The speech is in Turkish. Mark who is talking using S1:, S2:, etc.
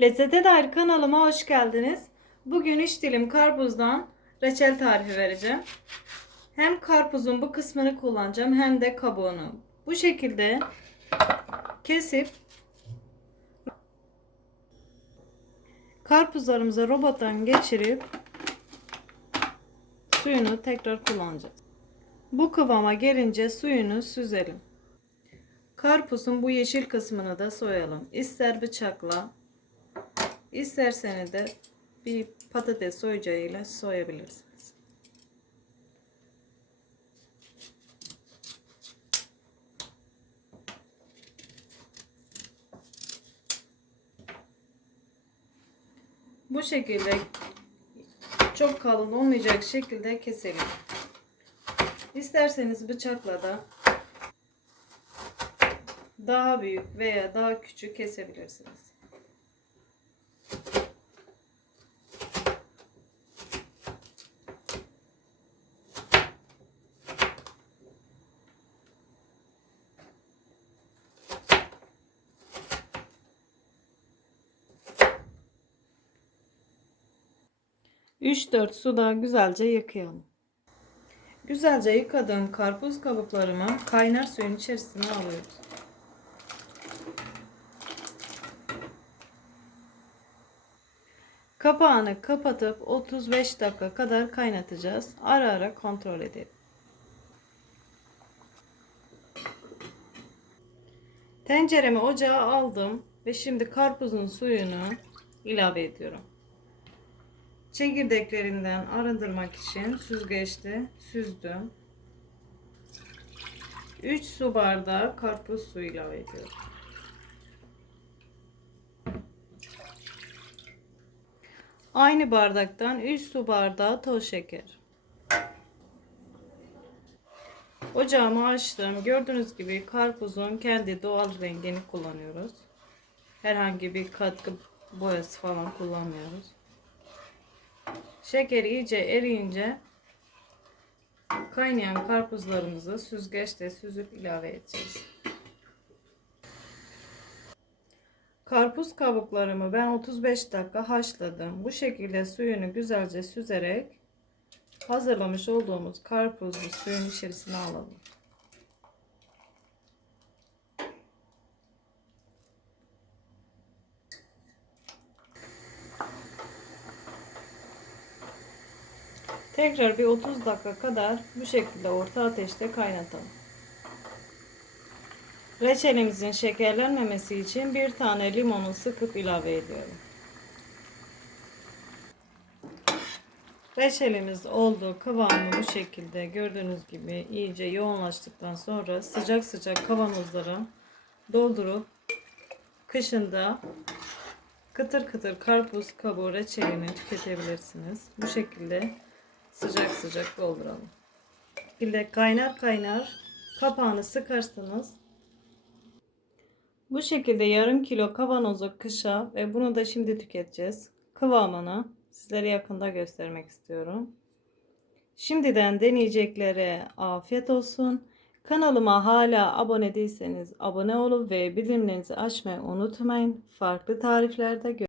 S1: Lezzete dair kanalıma hoş geldiniz. Bugün 3 dilim karpuzdan reçel tarifi vereceğim. Hem karpuzun bu kısmını kullanacağım hem de kabuğunu. Bu şekilde kesip karpuzlarımıza robottan geçirip suyunu tekrar kullanacağız. Bu kıvama gelince suyunu süzelim. Karpuzun bu yeşil kısmını da soyalım. İster bıçakla, isterseniz de bir patates soyacağıyla soyabilirsiniz. Bu şekilde çok kalın olmayacak şekilde keselim. İsterseniz bıçakla da daha büyük veya daha küçük kesebilirsiniz. Üç dört suda güzelce yıkayalım. Güzelce yıkadığım karpuz kabuklarımı kaynar suyun içerisine alıyoruz. Kapağını kapatıp 35 dakika kadar kaynatacağız. Ara ara kontrol edelim. Tenceremi ocağa aldım ve şimdi karpuzun suyunu ilave ediyorum. Çekirdeklerinden arındırmak için süzgeçte süzdüm. 3 su bardağı karpuz suyu ilave ediyorum. Aynı bardaktan 3 su bardağı toz şeker. Ocağımı açtım. Gördüğünüz gibi karpuzun kendi doğal rengini kullanıyoruz. Herhangi bir katkı boyası falan kullanmıyoruz. Şeker iyice eriyince kaynayan karpuzlarımızı süzgeçte süzüp ilave edeceğiz. Karpuz kabuklarımı ben 35 dakika haşladım. Bu şekilde suyunu güzelce süzerek hazırlamış olduğumuz karpuzlu suyun içerisine alalım. Tekrar bir 30 dakika kadar bu şekilde orta ateşte kaynatalım. Reçelimizin şekerlenmemesi için bir tane limonu sıkıp ilave ediyorum. Reçelimiz oldu. Kıvamı bu şekilde gördüğünüz gibi iyice yoğunlaştıktan sonra sıcak sıcak kavanozlara doldurup kışında kıtır kıtır karpuz kabuğu reçelini tüketebilirsiniz. Bu şekilde sıcak sıcak dolduralım. Bu şekilde kaynar kaynar kapağını sıkarsınız. Bu şekilde yarım kilo kavanozu kışa ve bunu da şimdi tüketeceğiz. Kıvamını sizlere yakında göstermek istiyorum. Şimdiden deneyeceklere afiyet olsun. Kanalıma hala abone değilseniz abone olun ve bildirimlerinizi açmayı unutmayın. Farklı tariflerde görüşmek